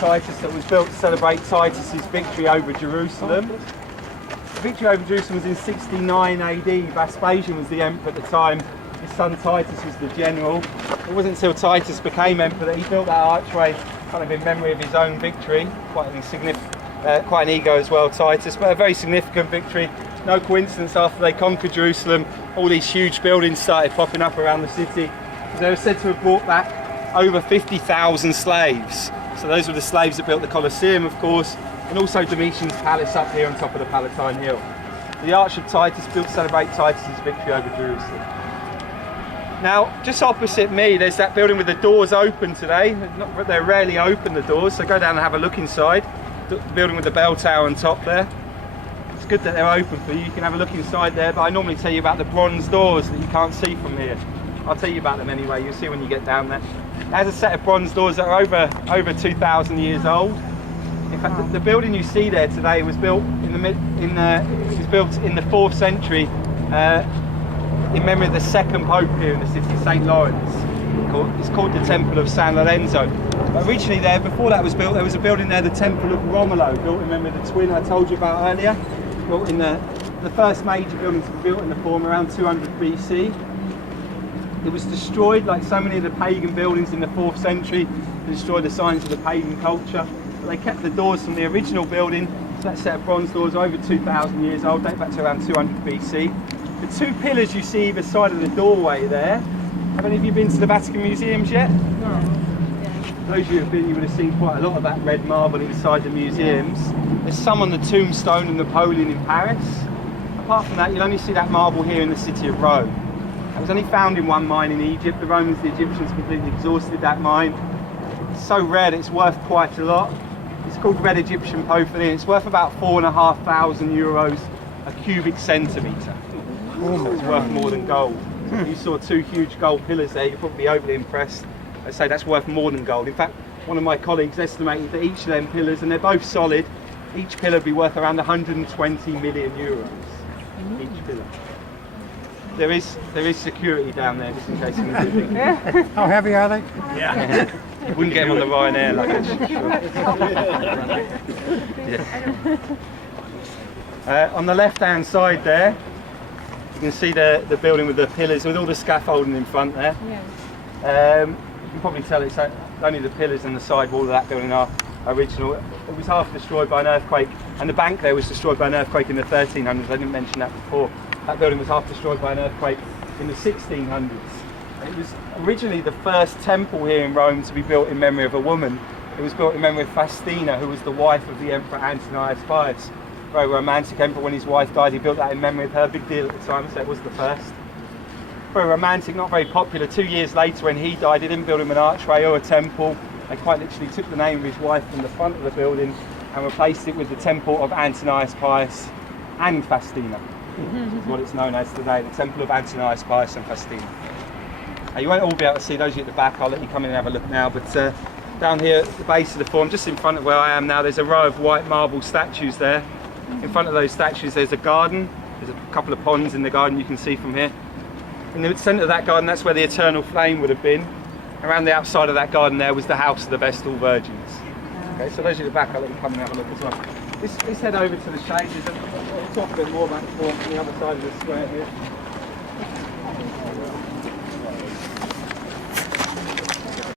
Titus that was built to celebrate Titus's victory over Jerusalem. The victory over Jerusalem was in 69 AD. Vespasian was the emperor at the time. His son Titus was the general. It wasn't until Titus became emperor that he built that archway kind of in memory of his own victory. Quite an ego as well, Titus, but a very significant victory. No coincidence, after they conquered Jerusalem, all these huge buildings started popping up around the city. They were said to have brought back over 50,000 slaves. So those were the slaves that built the Colosseum, of course, and also Domitian's palace up here on top of the Palatine Hill. The Arch of Titus built to celebrate Titus's victory over Jerusalem. Now, just opposite me, there's that building with the doors open today. They're rarely open, the doors, so go down and have a look inside. The building with the bell tower on top there. It's good that they're open for you. You can have a look inside there, but I normally tell you about the bronze doors that you can't see from here. I'll tell you about them anyway, you'll see when you get down there. It has a set of bronze doors that are over 2,000 years old. In fact, the building you see there today was built in the 4th century in memory of the second pope here in the city, St. Lawrence. It's called the Temple of San Lorenzo. But originally there, before that was built, there was a building there, the Temple of Romulus, built in memory of the twin I told you about earlier. Built in the first major building to be built in the form around 200 BC. It was destroyed, like so many of the pagan buildings in the 4th century, to destroy the signs of the pagan culture. But they kept the doors from the original building, so that set of bronze doors over 2,000 years old, date back to around 200 BC. The two pillars you see either side of the doorway there. Have any of you been to the Vatican museums yet? No. Those of you who have been, you would have seen quite a lot of that red marble inside the museums. There's some on the tombstone of Napoleon in Paris. Apart from that, you'll only see that marble here in the city of Rome. It was only found in one mine in Egypt. The Romans, the Egyptians completely exhausted that mine. It's so rare that it's worth quite a lot. It's called red Egyptian porphyry. It's worth about €4,500 a cubic centimetre. So it's worth more than gold. If you saw two huge gold pillars there, you'd probably be overly impressed. I'd say that's worth more than gold. In fact, one of my colleagues estimated that each of them pillars, and they're both solid, each pillar would be worth around €120 million. Each pillar. There is security down there, just in case anything. How heavy are they? Yeah. You wouldn't get them on the Ryanair luggage. Yeah. On the left-hand side there, you can see the building with the pillars, with all the scaffolding in front there. Yeah. You can probably tell it's only the pillars and the side wall of that building are original. It was half destroyed by an earthquake, and the bank there was destroyed by an earthquake in the 1300s. I didn't mention that before. That building was half destroyed by an earthquake in the 1600s. It was originally the first temple here in Rome to be built in memory of a woman. It was built in memory of Faustina, who was the wife of the Emperor Antoninus. Very romantic emperor. When his wife died, he built that in memory of her. Big deal at the time, so it was the first. Very romantic, not very popular. 2 years later, when he died, they didn't build him an archway or a temple. They quite literally took the name of his wife from the front of the building and replaced it with the Temple of Antoninus Pius and Faustina. Which is what it's known as today, the Temple of Antoninus Pius and Faustina. You won't all be able to see those at the back. I'll let you come in and have a look now. But down here at the base of the forum, just in front of where I am now, there's a row of white marble statues there. In front of those statues there's a garden. There's a couple of ponds in the garden you can see from here. In the centre of that garden, that's where the eternal flame would have been. Around the outside of that garden there was the house of the Vestal Virgins. Okay, so those at the back, I'll let you come and have a look as well. Let's head over to the shade. I'll talk a bit more about the forum from the other side of the square here.